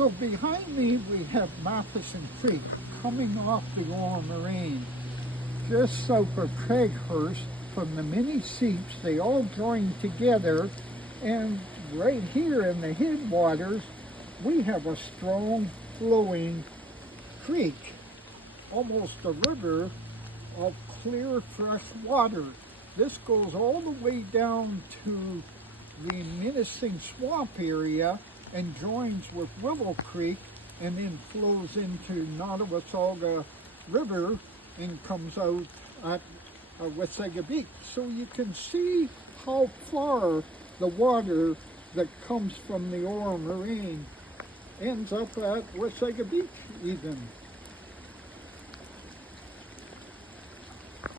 So behind me we have Matheson Creek coming off the Orr Moraine. Just south of Craighurst, from the many seeps, they all join together, and right here in the headwaters we have a strong flowing creek, almost a river of clear fresh water. This goes all the way down to the menacing swamp area and joins with Willow Creek and then flows into Nottawatauga River and comes out at Wasaga Beach. So you can see how far the water that comes from the Orr Moraine ends up at Wasaga Beach even.